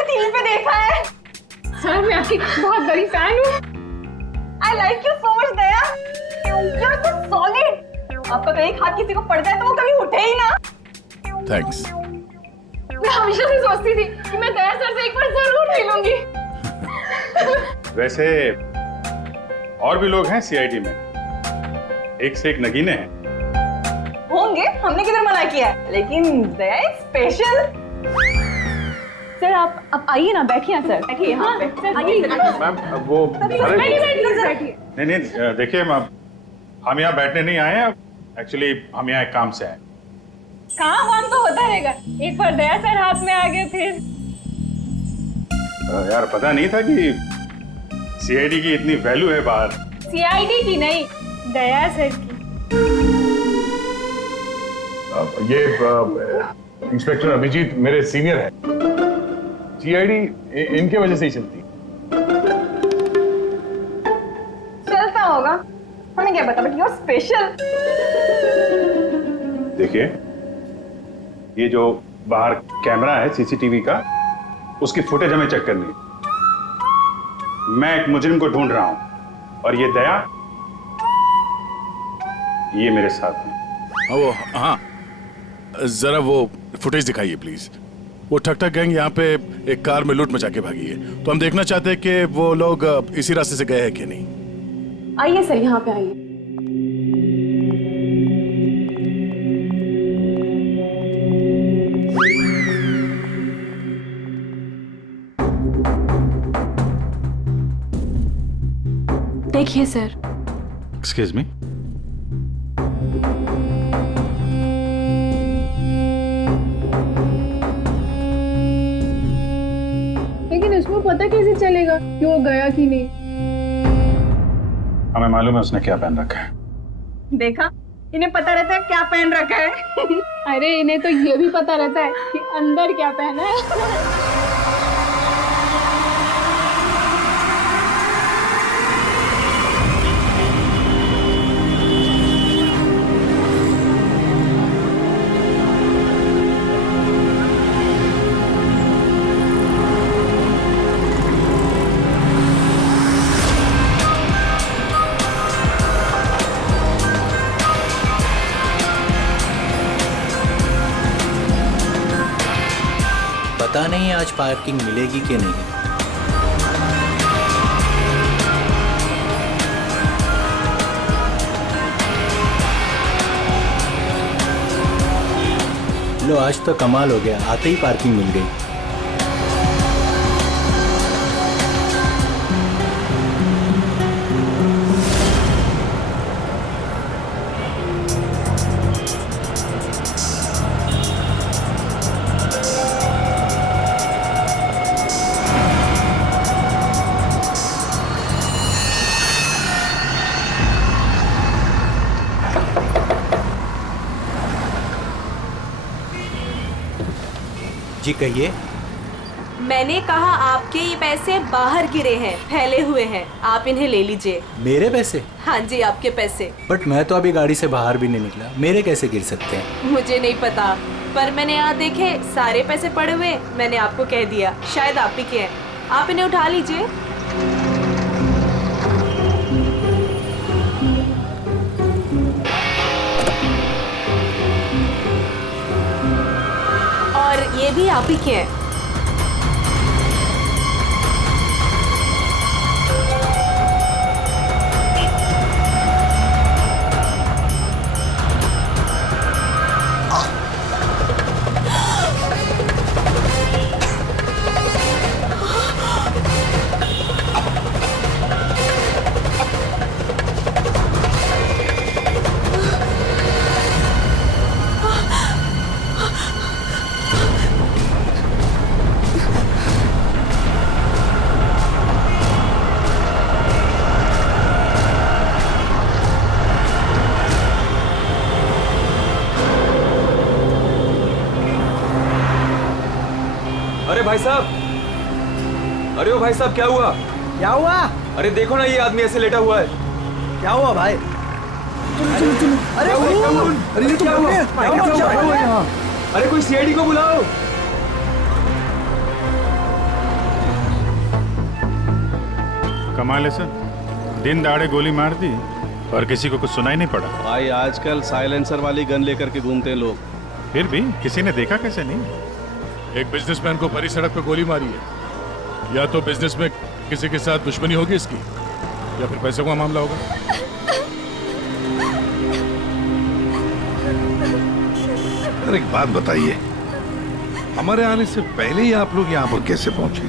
TV पे देखा है सर, मैं आपकी बहुत बड़ी फैन हूँ। I like you so much Daya. You're so solid। आपका तो एक हाथ किसी को पड़ जाए तो वो कभी उठे ही ना। थैंक्स। मैं हमेशा से सोचती थी कि मैं दया सर से एक बार जरूर मिलूंगी। वैसे और भी लोग हैं सीआईडी में, एक से एक नगीने हैं। होंगे, हमने किधर मना किया है, लेकिन दया इज स्पेशल। सर आप आइए ना, बैठिए ना सर, बैठिए यहाँ पे। आइए मैम वो बैठिए। नहीं देखिए मैम, हम यहाँ बैठने नहीं आए हैं, एक्चुअली हम यहाँ एक काम से आए। काम तो होता रहेगा, एक बार दया सर हाथ में आ गए फिर। यार पता नहीं था कि सीआईडी की इतनी वैल्यू है बाहर। सीआईडी की नहीं, दया सर की। ये इंस्पेक्टर अभिजीत मेरे सीनियर है। सीआईडी इनके वजह से ही चलती। चलता होगा, हमें क्या पता, बट यू आर स्पेशल। देखिए, ये जो बाहर कैमरा है सीसीटीवी का, उसकी फुटेज हमें चेक करनी है। मैं एक मुजरिम को ढूंढ रहा हूं और ये दया, ये मेरे साथ है। वो हाँ, जरा वो फुटेज दिखाइए प्लीज। वो ठक ठक गैंग यहाँ पे एक कार में लूट मचा के भागी है, तो हम देखना चाहते हैं कि वो लोग इसी रास्ते से गए हैं कि नहीं। आइए सर, यहाँ पे आइए। देखिए सर। Excuse me. लेकिन इसमें पता कैसे चलेगा कि वो गया कि नहीं? हमें मालूम है उसने क्या पहन रखा है। देखा, इन्हें पता रहता है क्या पहन रखा है। अरे इन्हें तो ये भी पता रहता है कि अंदर क्या पहना है। पता नहीं आज पार्किंग मिलेगी कि नहीं। लो, आज तो कमाल हो गया, आते ही पार्किंग मिल गई। जी कहिए। मैंने कहा आपके ये पैसे बाहर गिरे हैं, फैले हुए हैं, आप इन्हें ले लीजिए। मेरे पैसे? हाँ जी, आपके पैसे। बट मैं तो अभी गाड़ी से बाहर भी नहीं निकला, मेरे कैसे गिर सकते हैं? मुझे नहीं पता, पर मैंने यहाँ देखे सारे पैसे पड़े हुए, मैंने आपको कह दिया, शायद आप ही के हैं। आप इन्हें उठा लीजिए। और ये भी आप ही के हैं। अरे भाई साहब, अरे ओ भाई साहब, क्या हुआ? क्या हुआ? अरे देखो ना, ये आदमी ऐसे लेटा हुआ है। क्या हुआ भाई? चलो चलो चलो। अरे ये तो हुआ? अरे कोई सीआईडी को बुलाओ। कमाल है सर, दिन दहाड़े गोली मार दी और किसी को कुछ सुनाई नहीं पड़ा। भाई आजकल साइलेंसर वाली गन लेकर के घूमते हैं लोग। फिर भी किसी ने देखा कैसे नहीं? एक बिजनेसमैन को भरी सड़क पे गोली मारी है। या तो बिजनेस में किसी के साथ दुश्मनी होगी इसकी, या फिर पैसे का मामला होगा। अरे एक बात बताइए, हमारे आने से पहले ही आप लोग यहाँ पर कैसे पहुंचे?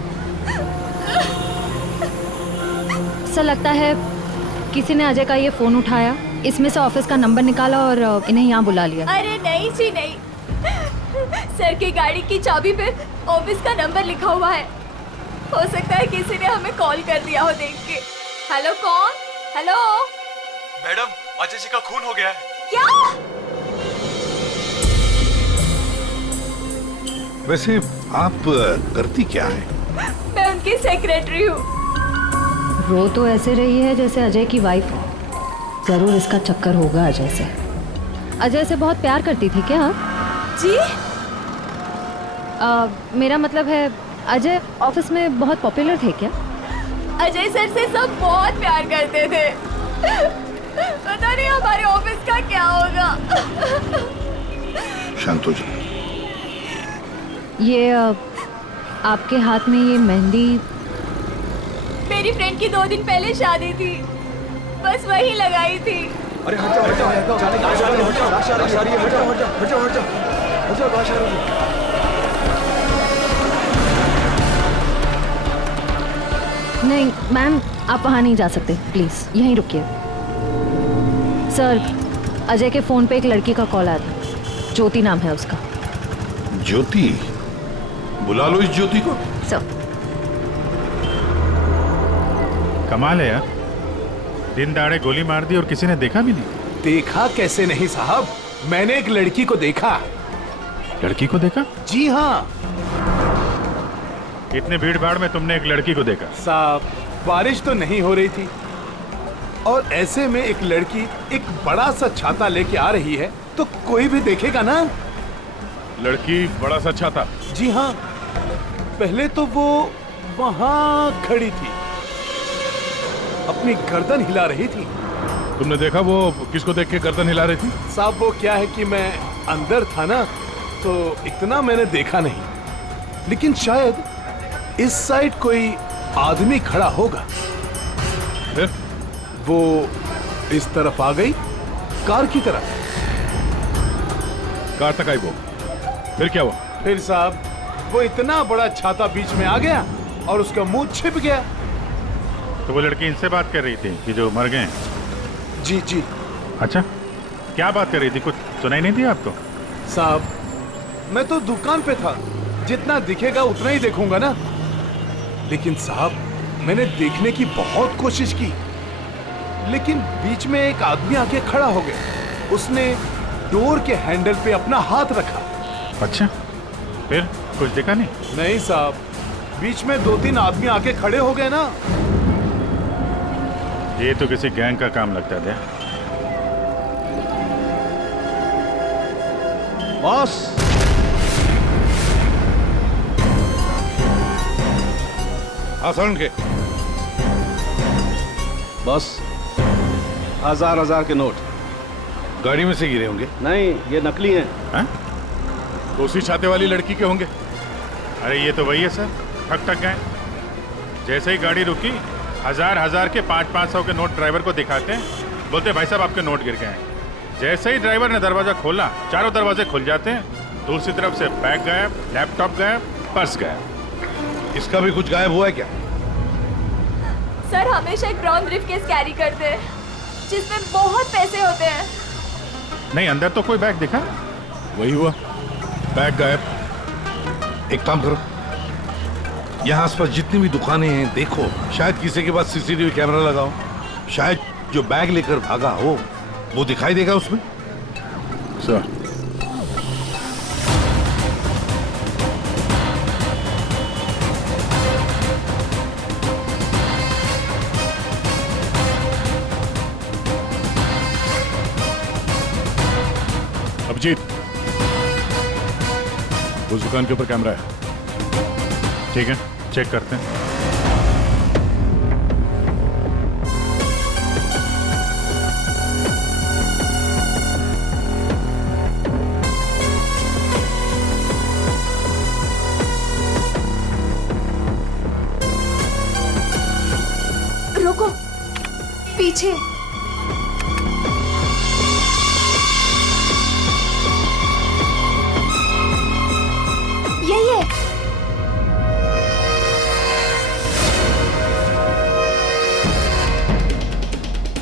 सर लगता है किसी ने अजय का ये फोन उठाया, इसमें से ऑफिस का नंबर निकाला और इन्हें यहाँ बुला लिया। अरे नहीं जी नहीं, सर की गाड़ी की चाबी पे ऑफिस का नंबर लिखा हुआ है। हो सकता है किसी ने हमें कॉल कर दिया हो देख के। हेलो कौन? हेलो मैडम, अजय जी का खून हो गया है। क्या? वैसे आप करती क्या है? मैं उनकी सेक्रेटरी हूँ। रो तो ऐसे रही है जैसे अजय की वाइफ हो। जरूर इसका चक्कर होगा अजय से। अजय से बहुत प्यार करती थी क्या? जी मेरा मतलब है अजय ऑफिस में बहुत पॉपुलर थे क्या? अजय सर से सब बहुत प्यार करते थे। पता नहीं हमारे ऑफिस का क्या होगा। शांत हो जाओ। ये आपके हाथ में ये मेहंदी? मेरी फ्रेंड की 2 दिन पहले शादी थी, बस वही लगाई थी। अरे हट जाओ, हट जाओ, हट जाओ, हट जाओ, हट जाओ, हट जाओ, हट जाओ, हट जाओ, हट जाओ, हट जाओ, हट जाओ, हट जाओ। नहीं मैम, आप वहाँ नहीं जा सकते, प्लीज यहीं रुकिए। सर, अजय के फोन पे एक लड़की का कॉल आया था, ज्योति नाम है उसका। ज्योति? बुला लो इस ज्योति को। सर कमाल है यार, दिन दहाड़े गोली मार दी और किसी ने देखा भी नहीं। देखा कैसे नहीं साहब, मैंने एक लड़की को देखा। लड़की को देखा? जी हाँ इतने भीड़ भाड़ में तुमने एक लड़की को देखा? साहब, बारिश तो नहीं हो रही थी और ऐसे में एक लड़की एक बड़ा सा छाता लेके आ रही है तो कोई भी देखेगा ना। लड़की बड़ा सा छाता? जी हाँ, पहले तो वो वहां खड़ी थी, अपनी गर्दन हिला रही थी। तुमने देखा वो किसको देख के गर्दन हिला रही थी? साहब वो क्या है कि मैं अंदर था ना, तो इतना मैंने देखा नहीं, लेकिन शायद इस साइड कोई आदमी खड़ा होगा। फिर? वो इस तरफ आ गई, कार की तरफ। कार तक आई वो, फिर क्या हुआ? फिर साहब वो इतना बड़ा छाता बीच में आ गया और उसका मुंह छिप गया। तो वो लड़की इनसे बात कर रही थी कि जो मर गए? जी जी। अच्छा, क्या बात कर रही थी? कुछ सुनाई नहीं दिया आपको? साहब मैं तो दुकान पे था, जितना दिखेगा उतना ही देखूंगा ना। लेकिन साहब मैंने देखने की बहुत कोशिश की, लेकिन बीच में एक आदमी आके खड़ा हो गया। उसने डोर के हैंडल पे अपना हाथ रखा। अच्छा, फिर कुछ दिखा नहीं? नहीं साहब, बीच में 2-3 आदमी आके खड़े हो गए ना। ये तो किसी गैंग का काम लगता था। बॉस, आसान के बस 1000 के नोट। गाड़ी में से गिरे होंगे। नहीं, ये नकली हैं। हैं? तो उसी छाते वाली लड़की के होंगे। अरे ये तो वही है सर, ठग ठग गए। जैसे ही गाड़ी रुकी, 1000 के 500 के नोट ड्राइवर को दिखाते हैं, बोलते भाई साहब आपके नोट गिर गए हैं। जैसे ही ड्राइवर ने दरवाजा खोला, चारों दरवाजे खुल जाते हैं। दूसरी तरफ से बैग गायब, लैपटॉप गायब, पर्स गायब। इसका भी कुछ गायब हुआ है क्या? सर हमेशा एक ब्राउन ब्रीफकेस कैरी करते हैं जिसमें बहुत पैसे होते हैं। नहीं, अंदर तो कोई बैग दिखा? वही हुआ, बैग गायब। एक काम करो, यहाँ आसपास जितनी भी दुकानें हैं देखो, शायद किसी के पास सीसीटीवी कैमरा लगाओ। शायद जो बैग लेकर भागा हो वो दिखाई देगा उसमें। सर, अभिजीत, उस दुकान के ऊपर कैमरा है। ठीक है, चेक करते हैं। रुको, पीछे। यही है।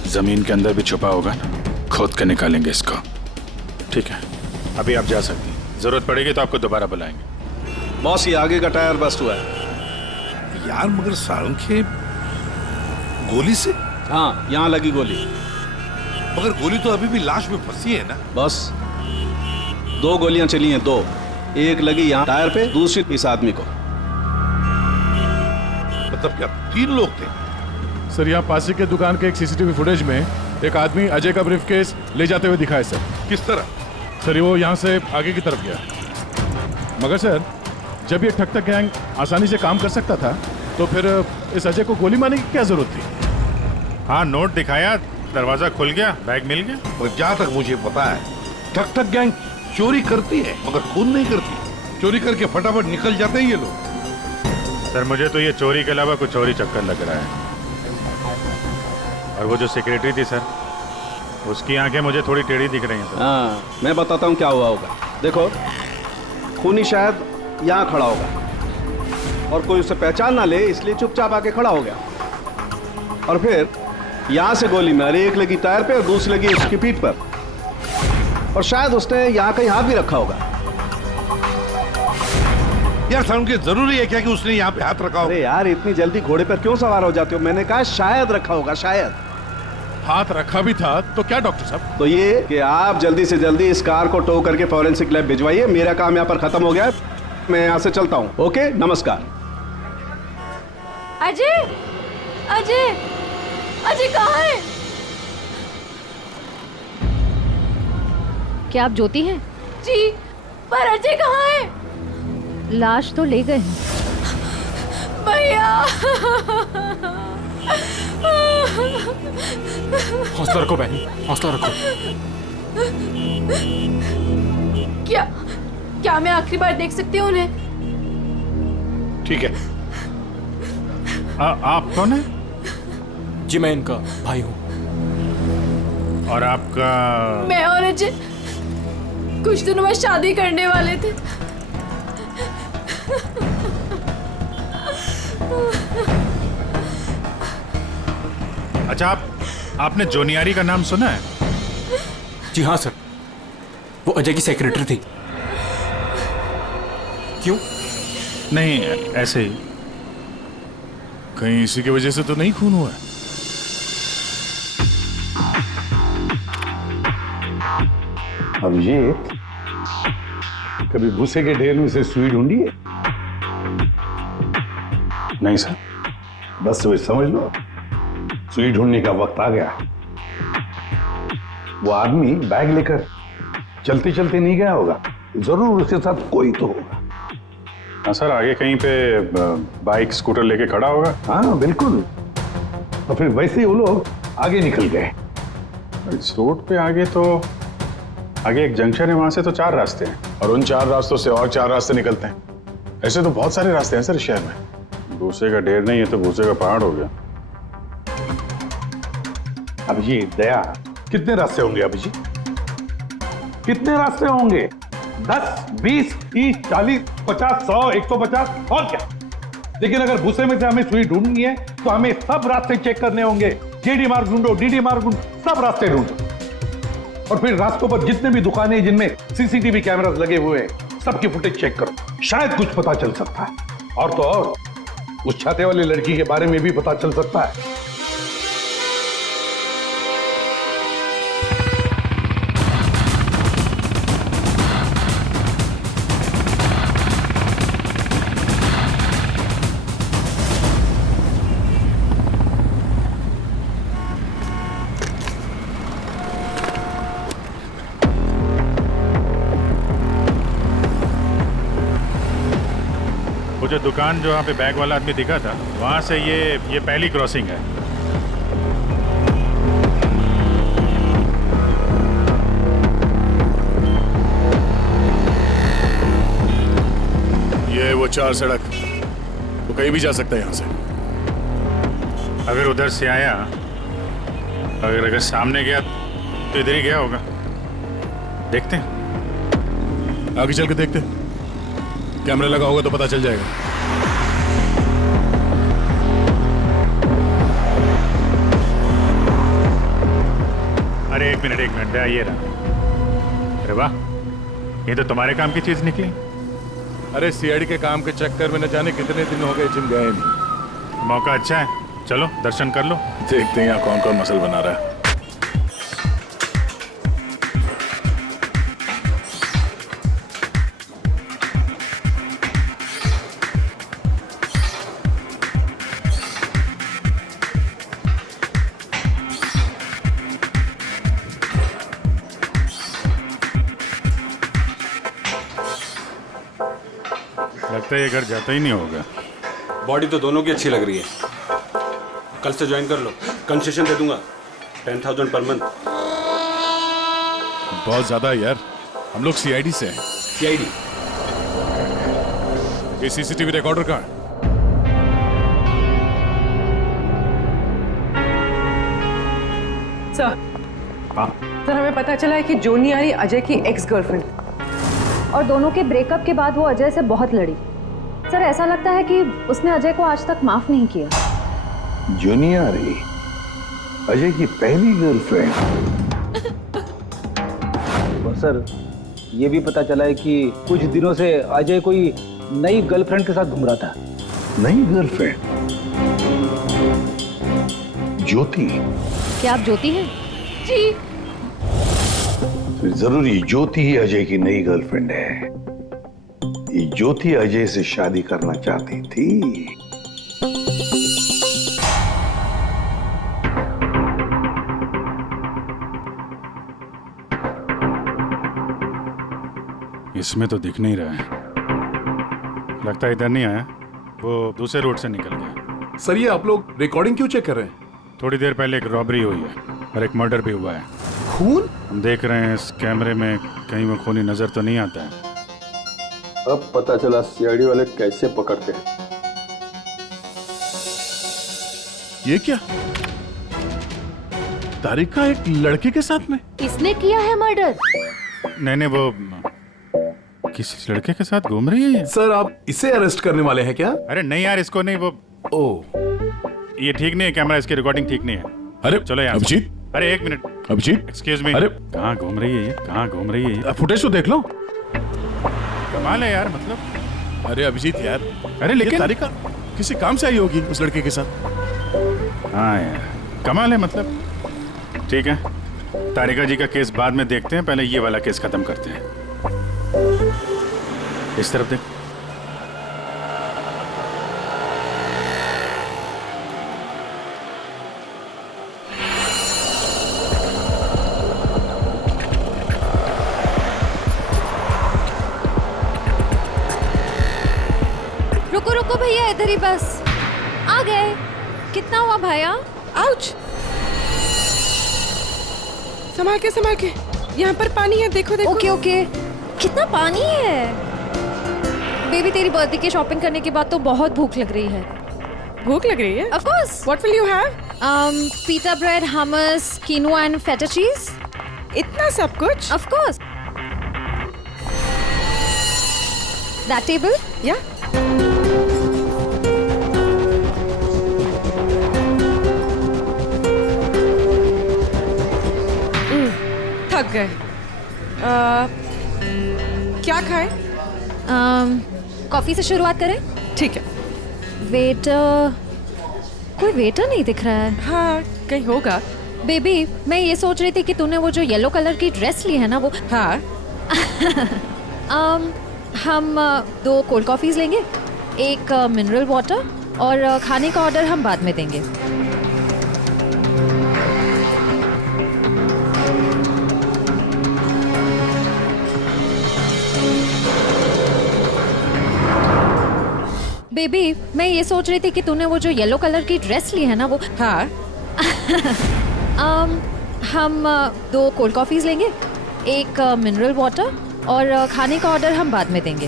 जमीन के अंदर भी छुपा होगा ना, खोद कर निकालेंगे इसको। ठीक है, अभी आप जा सकती हैं। जरूरत पड़ेगी तो आपको दोबारा बुलाएंगे। बॉस, ये आगे का टायर बस्ट हुआ है। यार मगर सारंगे, गोली से? हाँ, यहाँ लगी गोली। मगर गोली तो अभी भी लाश में फंसी है ना। बॉस, 2 गोलियां चली हैं, 2। एक लगी यहाँ टायर पे, दूसरी इस आदमी को। मतलब क्या 3 लोग थे? सर, यहाँ पास ही के दुकान के एक सीसीटीवी फुटेज में एक आदमी अजय का ब्रीफकेस ले जाते हुए दिखा है सर। किस तरह? सर, वो यहाँ से आगे की तरफ गया। मगर सर, जब ये ठग गैंग आसानी से काम कर सकता था तो फिर इस अजय को गोली मारने की क्या जरूरत थी? हाँ, नोट दिखाया, दरवाजा खुल गया, बैग मिल गया। और जहाँ तक मुझे पता है ठग गैंग चोरी करती है मगर खून नहीं करती। चोरी करके फटाफट निकल जाते हैं ये लोग। सर, मुझे तो ये चोरी के अलावा कुछ और ही चक्कर लग रहा है। और वो जो सेक्रेटरी थी सर, उसकी आंखें मुझे थोड़ी टेढ़ी दिख रही हैं सर। हाँ, मैं बताता हूँ क्या हुआ होगा। देखो, खूनी शायद यहाँ खड़ा होगा और कोई उसे पहचान ना ले, इसलिए चुपचाप आके खड़ा हो गया। और फिर यहाँ से गोली मारी, एक लगी टायर पे और दूसरी लगी उसकी पीठ पर। और शायद उसने यहाँ कहीं हाथ भी रखा होगा। यार सारंगे, जरूरी है क्या कि उसने यहाँ पे हाथ रखा हो? अरे यार, इतनी जल्दी घोड़े पर क्यों सवार हो जाते हो? मैंने कहा शायद रखा होगा, शायद। हाथ रखा भी था तो क्या डॉक्टर साहब? तो ये कि आप जल्दी से जल्दी इस कार को टो करके फॉरेंसिक लैब भिजवाइए। मेरा काम यहाँ पर खत्म हो गया है, मैं यहाँ से चलता हूँ। ओके, नमस्कार। अजय, अजय, अजय कहाँ है? क्या आप ज्योति हैं? जी, पर अजय कहाँ है? लाश तो ले गए हैं। भैया, हौसला रखो बहनी, हौसला रखो। क्या मैं आखिरी बार देख सकती हूँ उन्हें? ठीक है। आप कौन है? जी, मैं इनका भाई हूँ। और आपका? मैं और अजय कुछ दिनों में शादी करने वाले थे। अच्छा, आपने जोनियारी का नाम सुना है? जी हाँ सर, वो अजय की सेक्रेटरी थी। क्यों? नहीं, ऐसे ही। कहीं इसी की वजह से तो नहीं खून हुआ है? अभिजीत, कभी भूसे के ढेर में से सुई ढूंढी है? नहीं सर। बस वही समझ लो, सुई ढूंढने का वक्त आ गया। वो आदमी बैग लेकर चलते चलते नहीं गया होगा, जरूर उसके साथ कोई तो होगा। हाँ सर, आगे कहीं पे बाइक स्कूटर लेके खड़ा होगा। हाँ बिल्कुल। और फिर वैसे ही वो लोग आगे निकल गए। इस रोड पे आगे तो आगे एक जंक्शन है, वहां से तो 4 रास्ते हैं। और उन 4 रास्तों से और 4 रास्ते निकलते हैं। ऐसे तो बहुत सारे रास्ते हैं सर इस शहर में। भूसे का ढेर नहीं है तो भूसे का पहाड़ हो गया। अभिजीत, दया, कितने रास्ते होंगे अभिजीत? कितने रास्ते होंगे? 10, 20, 30, 40, 50, 100, 150 और क्या? लेकिन अगर भूसे में से हमें सुई ढूंढनी है तो हमें सब रास्ते चेक करने होंगे। जेडी मार्ग ढूंढो, डीडी मार्ग ढूंढो, सब रास्ते ढूंढो। और फिर रास्तों पर जितने भी दुकानें जिनमें सीसीटीवी कैमरास लगे हुए हैं, सबकी फुटेज चेक करो, शायद कुछ पता चल सकता है। और तो और उस छाते वाली लड़की के बारे में भी पता चल सकता है। जो दुकान जो वहाँ पे बैग वाला आदमी दिखा था, वहाँ से ये पहली क्रॉसिंग है। ये वो 4 सड़क, वो कहीं भी जा सकता है यहाँ से। अगर उधर से आया, अगर सामने गया तो इधर ही गया होगा। देखते हैं, आगे चल के देखते हैं। कैमरा लगा होगा तो पता चल जाएगा। अरे एक मिनट ये रहा। अरे वाह, ये तो तुम्हारे काम की चीज निकली। अरे सीआईडी के काम के चक्कर में न जाने कितने दिन हो गए जिम गए नहीं। मौका अच्छा है, चलो दर्शन कर लो। देखते हैं यहाँ कौन कौन मसल बना रहा है। लगता है ये घर जाता ही नहीं होगा। बॉडी तो दोनों की अच्छी लग रही है। कल से ज्वाइन कर लो, कंसेशन दे दूंगा 10,000 पर मंथ। बहुत ज्यादा है यार, हम लोग सीआईडी से हैं। सीआईडी? ये सीसीटीवी रिकॉर्डर कहाँ है? सर, सर हमें पता चला है कि जोनी आरी अजय की एक्स गर्लफ्रेंड, और दोनों के ब्रेकअप के बाद वो अजय से बहुत लड़ी। सर ऐसा लगता है कि उसने अजय को आज तक माफ नहीं किया। जोनी आरी अजय की पहली गर्लफ्रेंड। और सर ये भी पता चला है कि कुछ दिनों से अजय कोई नई गर्लफ्रेंड के साथ घूम रहा था। नई गर्लफ्रेंड? ज्योति? क्या आप ज्योति हैं? जी। फिर जरूर ये ज्योति ही अजय की नई गर्लफ्रेंड है। ये ज्योति अजय से शादी करना चाहती थी। इसमें तो दिख नहीं रहा है। लगता है इधर नहीं आया, वो दूसरे रोड से निकल गया। सर ये आप लोग रिकॉर्डिंग क्यों चेक कर रहे हैं? थोड़ी देर पहले एक रॉबरी हुई है और एक मर्डर भी हुआ है। खून? हम देख रहे हैं इस कैमरे में कहीं वो खूनी नजर तो नहीं आता है। अब पता चला सीआईडी वाले कैसे पकड़ते हैं। ये क्या? तारिका एक लड़के के साथ में? इसने किया है मर्डर? नहीं, वो किसी लड़के के साथ घूम रही है ये। सर आप इसे अरेस्ट करने वाले हैं क्या? अरे नहीं यार, इसको नहीं। वो ये ठीक नहीं है, कैमरा इसकी रिकॉर्डिंग ठीक नहीं है। अरे चलो यार। अभिजीत, अरे एक मिनट, अभिजीत, एक्सक्यूज मी। अरे कहाँ घूम रही है ये? कहाँ घूम रही है ये? फुटेज तो देख लो। कमाल है यार, मतलब। अरे अभिजीत यार, अरे लेकिन ये तारिका किसी काम से आई होगी उस लड़के के साथ। हाँ यार, कमाल है मतलब। ठीक है, तारिका जी का केस बाद में देखते हैं, पहले ये वाला केस खत्म करते हैं। इस तरफ देख। रुको रुको भैया, इधर ही बस। आ गए। कितना हुआ भैया? आउच! संभाल के यहाँ पर पानी है, देखो देखो। Okay okay. कितना पानी है? बेबी तेरी बर्थडे की शॉपिंग करने के बाद तो बहुत भूख लग रही है। भूख लग रही है? Of course. What will you have? Pita bread, hummus, quinoa and feta cheese. इतना सब कुछ? Of course. That table? Yeah. थक गए। क्या खाएं? कॉफी से शुरुआत करें? ठीक है। वेटर, कोई वेटर नहीं दिख रहा है। हाँ, कहीं होगा। बेबी, मैं ये सोच रही थी कि तूने वो जो येलो कलर की ड्रेस ली है ना, वो। हाँ। हम 2 कोल्ड कॉफीज लेंगे, 1 मिनरल वाटर, और खाने का ऑर्डर हम बाद में देंगे। बेबी मैं ये सोच रही थी कि तूने वो जो येलो कलर की ड्रेस ली है ना वो हाँ हम 2 कोल्ड कॉफीज लेंगे, एक मिनरल वाटर और खाने का ऑर्डर हम बाद में देंगे।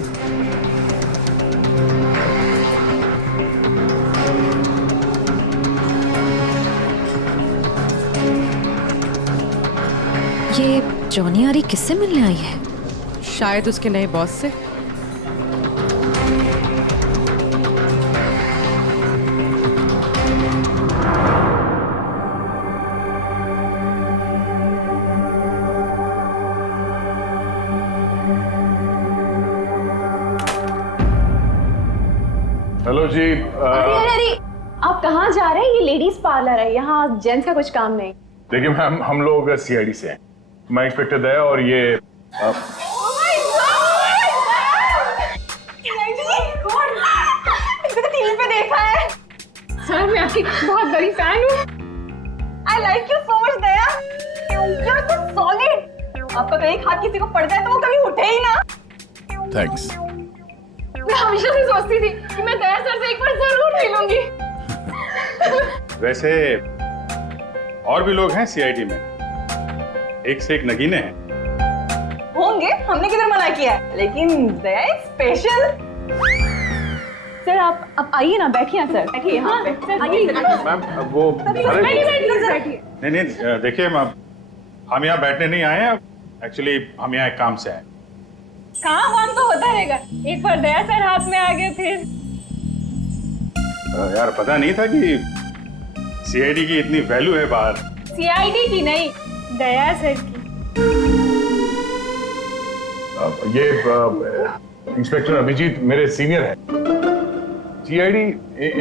ये जॉनी आरी किससे मिलने आई है? शायद उसके नए बॉस से। हेलो जी। अरे आप कहाँ जा रहे हैं? ये लेडीज पार्लर है, यहाँ जेंट्स का कुछ काम नहीं। देखिए मैम, हम लोग सीआईडी से हैं। मैं इंस्पेक्टर दया और ये टीवी पे देखा है सर, मैं आपकी बहुत बड़ी फैन हूँ। I like you so much Daya, you are so solid. आपका तो एक हाथ किसी को पड़ जाए तो वो कभी उठे ही ना। थैंक्स। मैं हमेशा से सोचती थी कि मैं दया सर से एक बार जरूर मिलूंगी। वैसे और भी लोग हैं सीआईडी में, एक से एक नगीने हैं। होंगे, हमने किधर मना किया है, लेकिन दया स्पेशल। सर आप आइए ना, बैठिए सर, बैठिए। हाँ आइए मैम वो बैठिए। नहीं देखिए मैम, हम यहाँ बैठने नहीं आए हैं, एक्चुअली हम यहाँ एक काम से आए। काम तो होता रहेगा, एक बार दया सर हाथ में आ गए फिर। यार पता नहीं था कि सीआईडी की इतनी वैल्यू है बाहर। सीआईडी की नहीं, दया सर की। ये इंस्पेक्टर अभिजीत मेरे सीनियर है। सीआईडी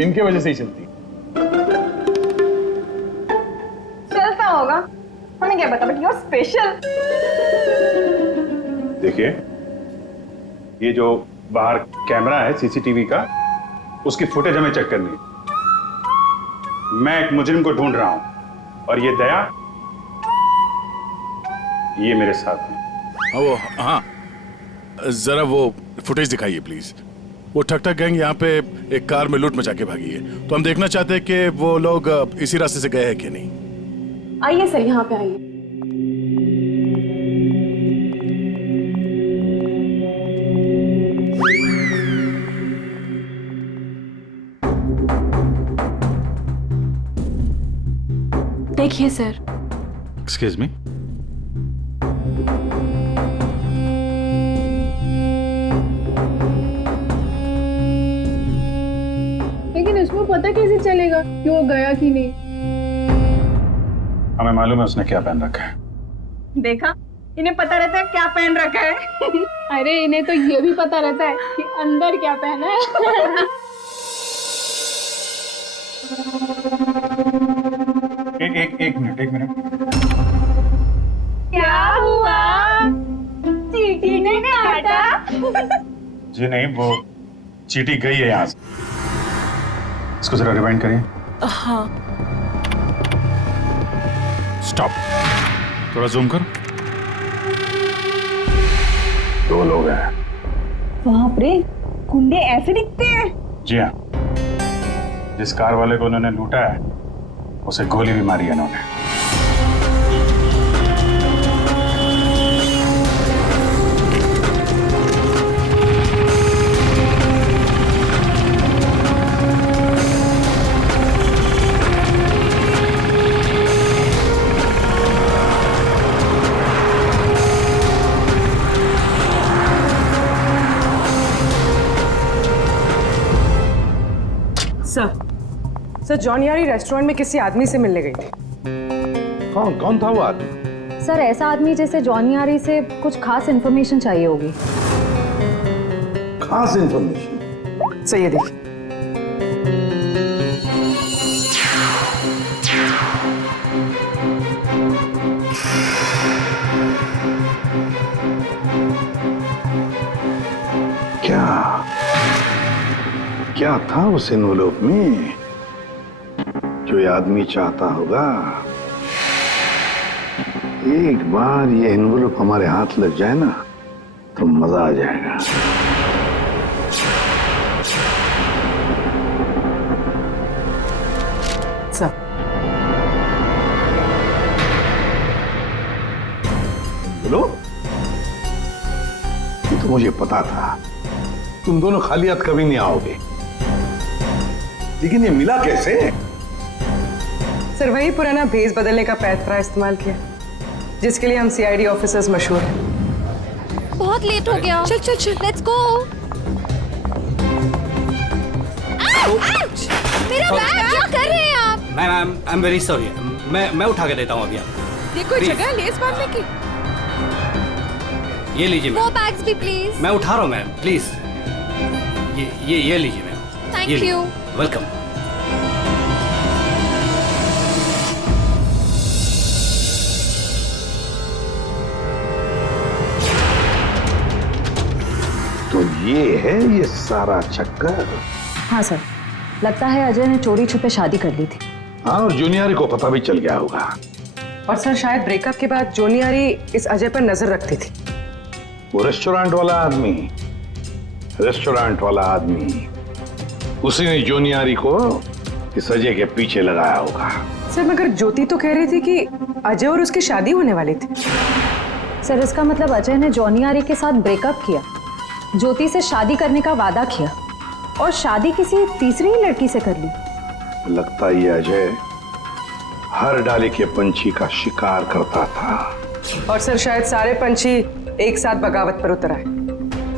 इनके वजह से ही चलती। चलता होगा, हमें क्या पता, बट यू आर स्पेशल। देखिए ये जो बाहर कैमरा है सीसीटीवी का, उसकी फुटेज हमें चेक करनी है। मैं एक मुजरिम को ढूंढ रहा हूं और ये दया ये मेरे साथ है। हाँ जरा वो फुटेज दिखाइए प्लीज। वो ठक ठक गैंग यहाँ पे एक कार में लूट मचा के भागी है, तो हम देखना चाहते हैं कि वो लोग इसी रास्ते से गए हैं कि नहीं। आइए सर, यहाँ पे आइए। देखिए सर। Excuse me. लेकिन इसको पता कैसे चलेगा कि वो गया कि नहीं? हमें मालूम है उसने क्या पहन रखा है। देखा, इन्हें पता रहता है क्या पहन रखा है। अरे इन्हें तो ये भी पता रहता है कि अंदर क्या पहना है। एक मिनट। क्या हुआ? चींटी ने काटा? जी नहीं, वो चींटी गई है यहाँ से। इसको जरा रिवाइंड करिए। हाँ। स्टॉप, थोड़ा जूम करो। 2 लोग हैं। बाप रे, गुंडे ऐसे दिखते हैं? जी हाँ, जिस कार वाले को उन्होंने लूटा है उसे गोली भी मारी है उन्होंने। सर जॉनी आरी रेस्टोरेंट में किसी आदमी से मिलने गई थी। कौन था वो आदमी? सर ऐसा आदमी जैसे जॉनी आरी से कुछ खास इन्फॉर्मेशन चाहिए होगी। खास इंफॉर्मेशन? सही है, देखिए। क्या था उस एनवेलप में जो ये आदमी चाहता होगा? एक बार ये एनवेलप हमारे हाथ लग जाए ना तो मजा आ जाएगा। बोलो। ये तो मुझे पता था तुम दोनों खाली हाथ कभी नहीं आओगे, लेकिन ये मिला कैसे? सर वही पुराना भेस बदलने का पैतरा इस्तेमाल किया जिसके लिए हम सीआईडी ऑफिसर्स मशहूर हैं। बहुत लेट हो गया। चल चल चल लेट्स गो। मेरा बैग क्या कर रहे हैं आप? Ma'am I am very sorry, मैं उठा के देता हूँ अभी आपको। ये कोई जगह है लेस बांधने की? ये लीजिए मैम। वो बैग्स भी प्लीज। मैं उठा रहा हूँ मैम, प्लीज। ये लीजिए मैम। Thank you. वेलकम। तो ये है ये सारा चक्कर। हाँ सर, लगता है अजय ने चोरी छुपे शादी कर ली थी। हाँ, और जूनियर को पता भी चल गया होगा। और सर शायद ब्रेकअप के बाद जोनियारी इस अजय पर नजर रखती थी। वो रेस्टोरेंट वाला आदमी, उसी ने जोनियारी को इस अजय के पीछे लगाया होगा। सर मगर ज्योति तो कह रही थी कि अजय और उसकी शादी होने वाली थी। सर इसका मतलब अजय ने जॉनियारी के साथ ब्रेकअप किया, ज्योति से शादी करने का वादा किया और शादी किसी तीसरी ही लड़की से कर ली। लगता है ये अजय हर डाली के पंछी का शिकार करता था। और सर शायद सारे पंछी एक साथ बगावत पर उतर आए।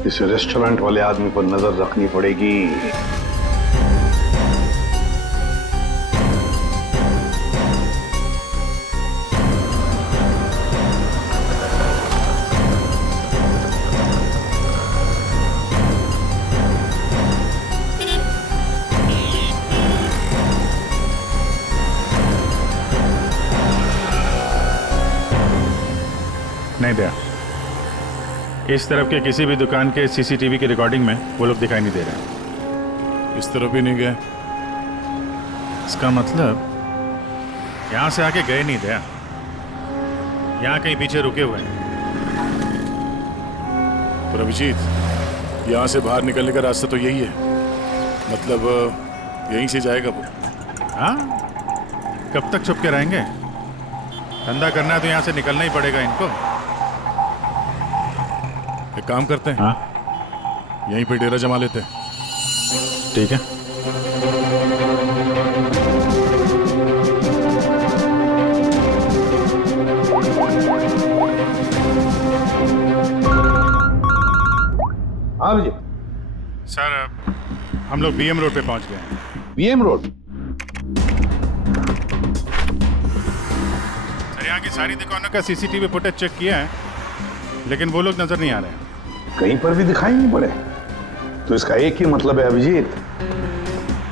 इस रेस्टोरेंट वाले आदमी पर नजर रखनी पड़ेगी। नहीं दया, इस तरफ के किसी भी दुकान के सीसीटीवी की रिकॉर्डिंग में वो लोग दिखाई नहीं दे रहे। इस तरफ भी नहीं गए। इसका मतलब यहाँ से आके गए नहीं दया, यहाँ कहीं पीछे रुके हुए हैं। तो अभिजीत, यहाँ से बाहर निकलने का रास्ता तो यही है, मतलब यहीं से जाएगा वो। हाँ, कब तक छुप के रहेंगे? धंधा करना है तो यहाँ से निकलना ही पड़ेगा इनको। एक काम करते हैं, हाँ, यहीं पे डेरा जमा लेते हैं। ठीक है। हाँ जी सर, हम लोग बीएम रोड पे पहुंच गए हैं। BM road? सर यहाँ की सारी दुकानों का सीसीटीवी फुटेज चेक किया है, लेकिन वो लोग नजर नहीं आ रहे हैं। कहीं पर भी दिखाई नहीं पड़े। तो इसका एक ही मतलब है अभिजीत,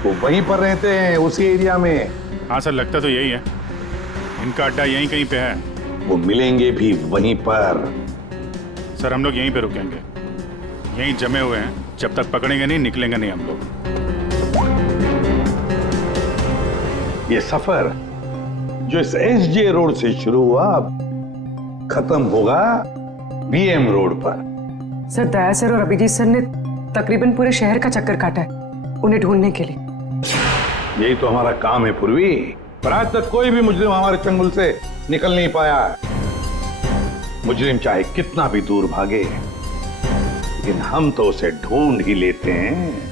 वो वहीं पर रहते हैं, उसी एरिया में। हाँ सर, लगता तो यही है। इनका अड्डा यहीं कहीं पे है। वो मिलेंगे भी वहीं पर। सर हम लोग यहीं पे रुकेंगे, यहीं जमे हुए हैं। जब तक पकड़ेंगे नहीं, निकलेंगे नहीं हम लोग। ये सफर जो इस एसजे रोड से शुरू हुआ, खत्म होगा बीएम रोड पर। सर दया सर और अभिजीत सर ने तकरीबन पूरे शहर का चक्कर काटा है उन्हें ढूंढने के लिए। यही तो हमारा काम है पूर्वी, पर आज तक कोई भी मुजरिम हमारे चंगुल से निकल नहीं पाया। मुजरिम चाहे कितना भी दूर भागे, लेकिन हम तो उसे ढूंढ ही लेते हैं।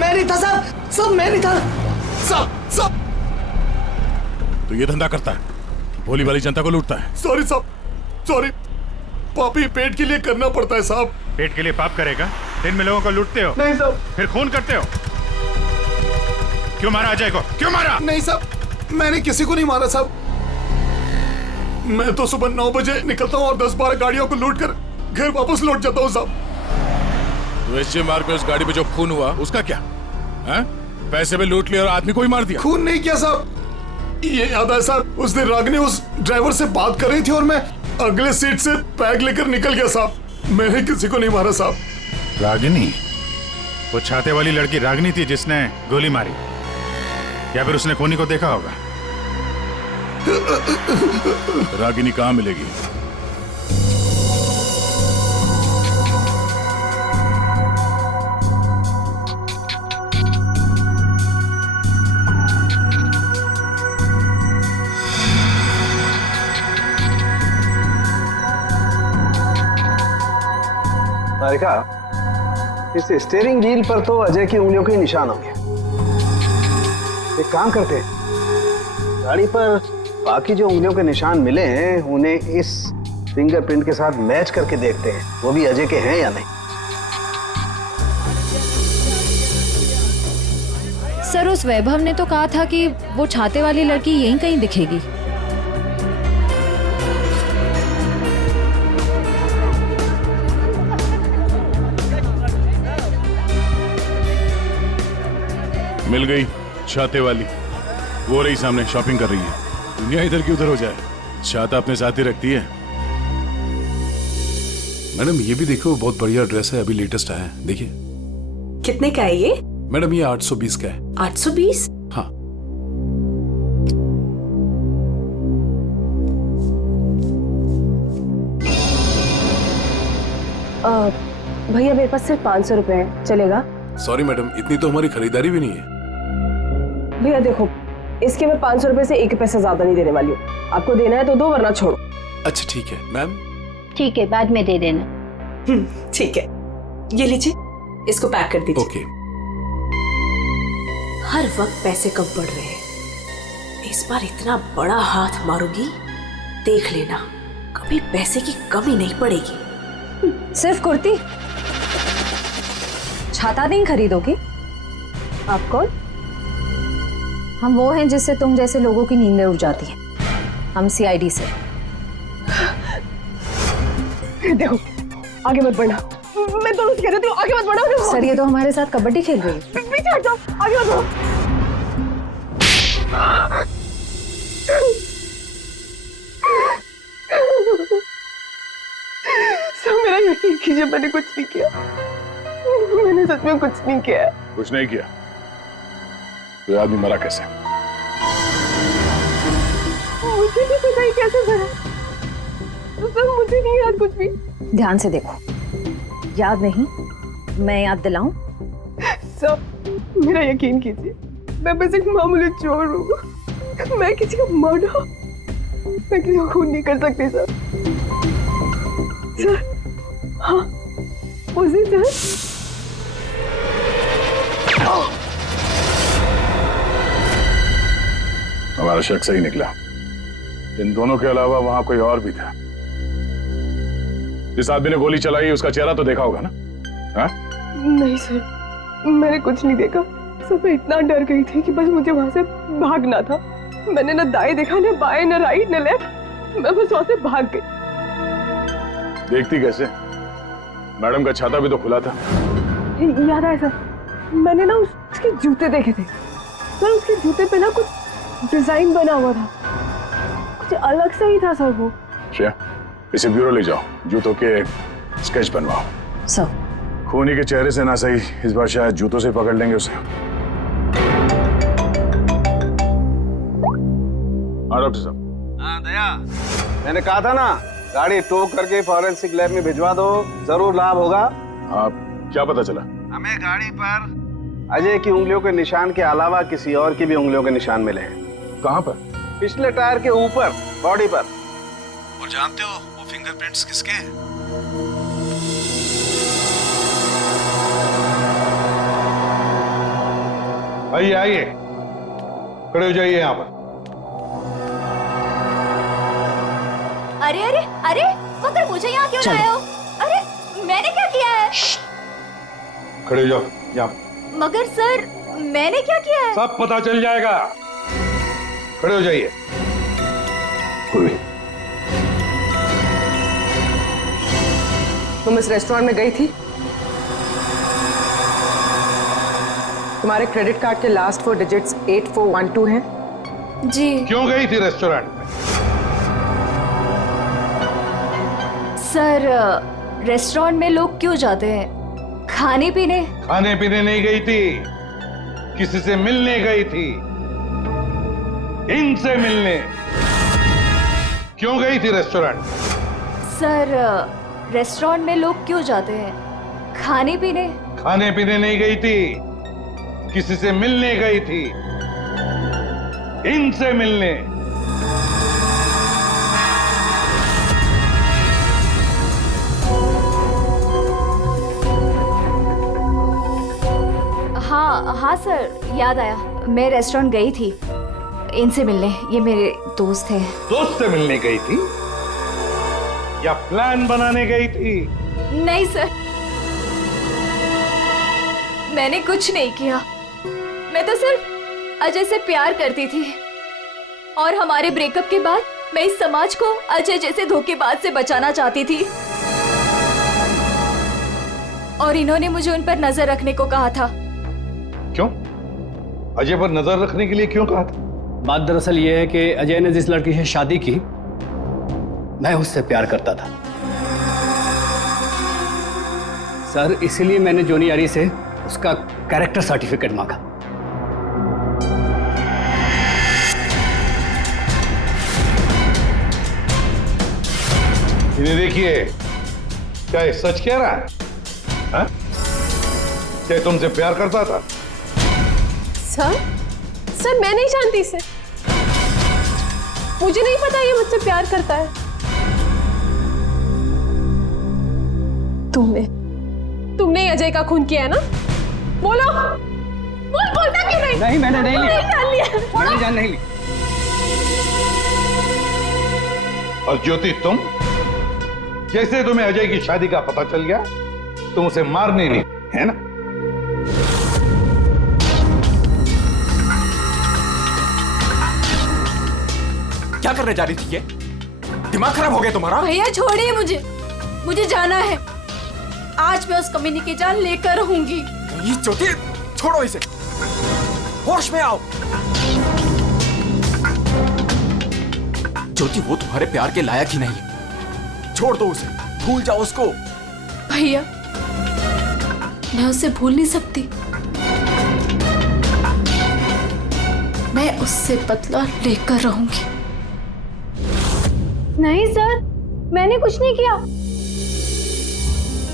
मैं नहीं था साहब, सब मैं नहीं था सब। तो ये धंधा करता है, भोली वाली जनता को लूटता है। सॉरी साहब, सॉरी। पापी पेट के लिए करना पड़ता है साहब। पेट के लिए पाप करेगा? दिन में लोगों को लूटते हो, नहीं साहब। फिर खून करते हो। क्यों मारा अजय को? क्यों मारा? नहीं साहब, मैंने किसी को नहीं मारा साहब। मैं तो सुबह 9 बजे निकलता हूँ और 10-12 गाड़ियों को लूट कर घर वापस लौट जाता हूँ साहब। तो एसजे मार्ग में उस गाड़ी में जो खून हुआ उसका क्या है? पैसे में लूट लिया और आदमी को ही मार दिया। खून नहीं किया साहब, ये याद है साहब, उस दिन रागिनी उस ड्राइवर से बात कर रही थी और मैं अगले सीट से बैग लेकर निकल गया साहब। मैंने किसी को नहीं मारा साहब। रागिनी? वो छाते वाली लड़की रागिनी थी जिसने गोली मारी, या फिर उसने खूनी को देखा होगा? रागिनी कहाँ मिलेगी? तारिका, इस स्टीयरिंग व्हील पर तो अजय की उंगलियों के निशान होंगे। एक काम करते हैं, गाड़ी पर बाकी जो उंगलियों के निशान मिले हैं उन्हें इस फिंगरप्रिंट के साथ मैच करके देखते हैं, वो भी अजय के हैं या नहीं। सर, उस वैभव ने तो कहा था कि वो छाते वाली लड़की यहीं कहीं दिखेगी। मिल गई छाते वाली, वो रही सामने, शॉपिंग कर रही है। दुनिया इधर की उधर हो जाए, छाता अपने साथ ही रखती है। मैडम ये भी देखो, बहुत बढ़िया ड्रेस है, अभी लेटेस्ट आया है, देखिए। कितने का है ये? मैडम ये 820 का है। 820? हाँ। भैया मेरे पास सिर्फ 500 रुपए है, चलेगा? सॉरी मैडम, इतनी तो हमारी खरीदारी भी नहीं है। भैया देखो, इसके मैं 500 रुपए से 1 पैसा ज्यादा नहीं देने वाली हूँ। आपको देना है तो दो, वरना छोड़ो। अच्छा ठीक है मैम। ठीक है, बाद में दे देना। ठीक है, ये लीजिए, इसको पैक कर दीजिए। ओके। हर वक्त पैसे कम पड़ रहे हैं, इस बार इतना बड़ा हाथ मारूंगी, देख लेना, कभी पैसे की कमी नहीं पड़ेगी। सिर्फ कुर्ती? छाता नहीं खरीदोगी? आप कौन? हम वो हैं जिससे तुम जैसे लोगों की नींदें उड़ जाती हैं। हम सीआईडी से। देखो, आगे मत बढ़ना, मैं दोनों से कह देती हूँ, आगे मत बढ़ना। सर, ये तो हमारे साथ कबड्डी खेल रही है। पीछे हट जाओ, आगे मत बढ़ो। सर मेरा यकीन कीजिए, मैंने कुछ नहीं किया, मैंने सच में कुछ नहीं किया। कुछ नहीं किया? तो आदमी मरा कैसे? मुझे नहीं पता ही कैसे मरा। सर मुझे नहीं याद कुछ भी। ध्यान से देखो, याद नहीं? मैं याद दिलाऊं? सर मेरा यकीन कीजिए, मैं बस एक मामूली चोर हूँ, मैं किसी को मर्डर, मैं किसी को खून नहीं कर सकती सर। सर हाँ, उस दिन सर हमारा शक सही निकला। इन दोनों के अलावा वहां कोई और भी था। जिस आदमी ने गोली चलाई उसका चेहरा तो देखा होगा ना? हाँ? नहीं सर, मैंने कुछ नहीं देखा सर। मैं इतना डर गई थी कि बस मुझे वहां से भागना था। मैंने ना दाएं देखा, ना बाएं, ना राइट, ना लेफ्ट, मैं बस वहां से भाग गई। देखती कैसे? मैडम का छाता भी तो खुला था। याद आया सर, मैंने ना उसके जूते देखे थे सर। उसके जूते पे ना कुछ डिजाइन बना हुआ था, कुछ अलग से ही था सर वो। श्रेया, इसे ब्यूरो ले जाओ, जूतों के स्केच बनवाओ। सर खूनी के चेहरे से ना सही, इस बार शायद जूतों से पकड़ लेंगे उसे। हाँ डॉक्टर साहब। हाँ दया, मैंने कहा था ना, गाड़ी टो करके फॉरेंसिक लैब में भिजवा दो, जरूर लाभ होगा। आप क्या पता चला? हमें गाड़ी पर अजय की उंगलियों के निशान के अलावा किसी और की भी उंगलियों के निशान मिले हैं। कहाँ पर? पिछले टायर के ऊपर, बॉडी पर। और जानते हो वो फिंगरप्रिंट्स किसके हैं? आइए आइए, खड़े हो जाइए यहाँ पर। अरे अरे अरे, मगर मुझे यहाँ क्यों लाए हो? अरे मैंने क्या किया है? खड़े हो जाओ यहाँ। मगर सर मैंने क्या किया है? सब पता चल जाएगा। खड़े हो जाइए। पूर्वी, तुम इस रेस्टोरेंट में गई थी? तुम्हारे क्रेडिट कार्ड के लास्ट 4 डिजिट्स 8412 हैं? जी। क्यों गई थी रेस्टोरेंट में? सर रेस्टोरेंट में लोग क्यों जाते हैं? खाने पीने। खाने पीने नहीं गई थी, किसी से मिलने गई थी। इनसे मिलने। क्यों गई थी रेस्टोरेंट? सर रेस्टोरेंट में लोग क्यों जाते हैं? खाने पीने। खाने पीने नहीं गई थी, किसी से मिलने गई थी। इनसे मिलने। हाँ हाँ सर, याद आया। मैं रेस्टोरेंट गई थी इनसे मिलने। ये मेरे दोस्त हैं। दोस्त से मिलने गई थी या प्लान बनाने गई थी? नहीं सर, मैंने कुछ नहीं किया। मैं तो सिर्फ अजय से प्यार करती थी और हमारे ब्रेकअप के बाद मैं इस समाज को अजय जैसे धोखेबाज से बचाना चाहती थी और इन्होंने मुझे उन पर नजर रखने को कहा था। क्यों? अजय पर नजर रखने के लिए क्यों कहा था? बात दरअसल ये है कि अजय ने जिस लड़की से शादी की, मैं उससे प्यार करता था सर। इसीलिए मैंने जोनी आरी से उसका कैरेक्टर सर्टिफिकेट मांगा। इन्हें देखिए, क्या ये सच कह रहा है? हा? क्या ये तुमसे प्यार करता था? सर मैं नहीं जानती इसे। मुझे नहीं पता ये मुझसे प्यार करता है। तुमने अजय का खून किया है ना? बोलो, बोलता क्यों नहीं? नहीं, मैंने नहीं लिया। जान लिया। मैंने जान नहीं ली। और ज्योति, तुम जैसे तुम्हें अजय की शादी का पता चल गया, तुम उसे मारने नहीं, है ना? क्या करने जा रही थी ये? दिमाग खराब हो गया तुम्हारा? भैया छोड़िए मुझे जाना है। आज मैं उस कमीनी की जान लेकर रहूंगी। ये ज्योति, छोड़ो इसे, होश में आओ। ज्योति, वो तुम्हारे प्यार के लायक ही नहीं है। छोड़ दो उसे, भूल जाओ उसको। भैया मैं उसे भूल नहीं सकती। मैं उससे बदला लेकर रहूंगी। नहीं सर, मैंने कुछ नहीं किया।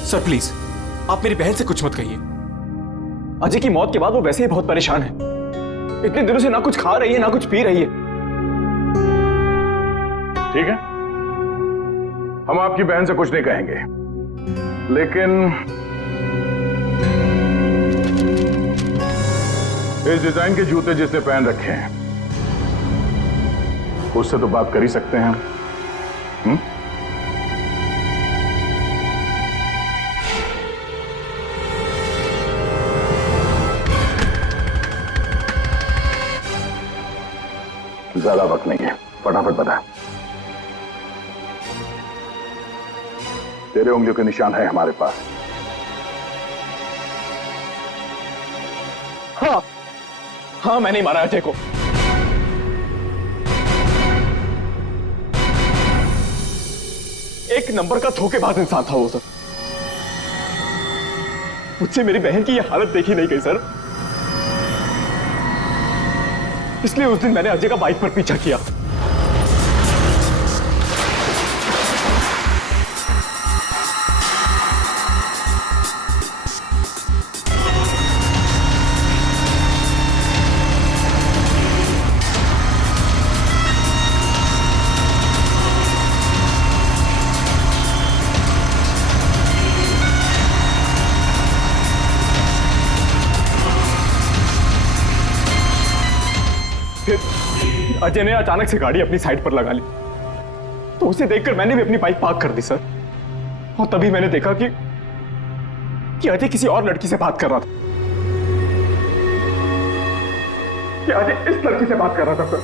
सर प्लीज, आप मेरी बहन से कुछ मत कहिए। अजय की मौत के बाद वो वैसे ही बहुत परेशान है। इतने दिनों से ना कुछ खा रही है ना कुछ पी रही है। ठीक है, हम आपकी बहन से कुछ नहीं कहेंगे, लेकिन इस डिजाइन के जूते जिसने पहन रखे हैं उससे तो बात कर ही सकते हैं हम। ज्यादा वक्त नहीं है, फटाफट बता। तेरे उंगलियों के निशान है हमारे पास। हाँ, मैंने मारा अजय को। एक नंबर का धोखेबाज इंसान था वो सर। मुझसे मेरी बहन की ये हालत देखी नहीं गई सर, इसलिए उस दिन मैंने अजय का बाइक पर पीछा किया। अजय ने अचानक से गाड़ी अपनी साइड पर लगा ली, तो उसे देखकर मैंने भी अपनी बाइक पार्क कर दी सर। और तभी मैंने देखा कि अजय किसी और लड़की से बात कर रहा था। कि अजय इस लड़की से बात कर रहा था सर।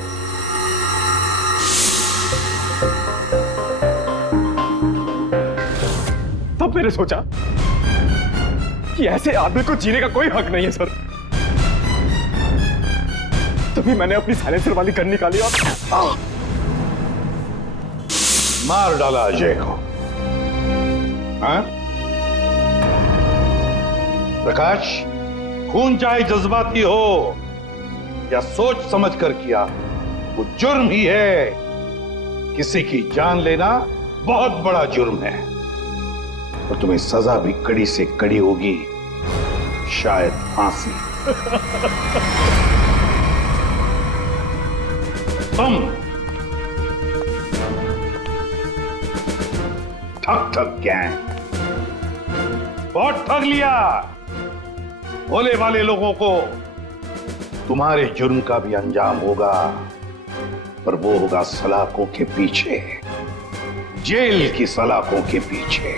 तब मैंने सोचा कि ऐसे आदमी को जीने का कोई हक नहीं है सर। तभी मैंने अपनी साइलेंसर वाली गन निकाली और मार डाला अजय को। हाँ? प्रकाश, खून चाहे जज्बाती हो या सोच समझ कर किया, वो जुर्म ही है। किसी की जान लेना बहुत बड़ा जुर्म है और तुम्हें सजा भी कड़ी से कड़ी होगी, शायद फांसी। तुम ठग गैंग बहुत ठग लिया। भोले वाले लोगों को तुम्हारे जुर्म का भी अंजाम होगा, पर वो होगा सलाखों के पीछे, जेल की सलाखों के पीछे।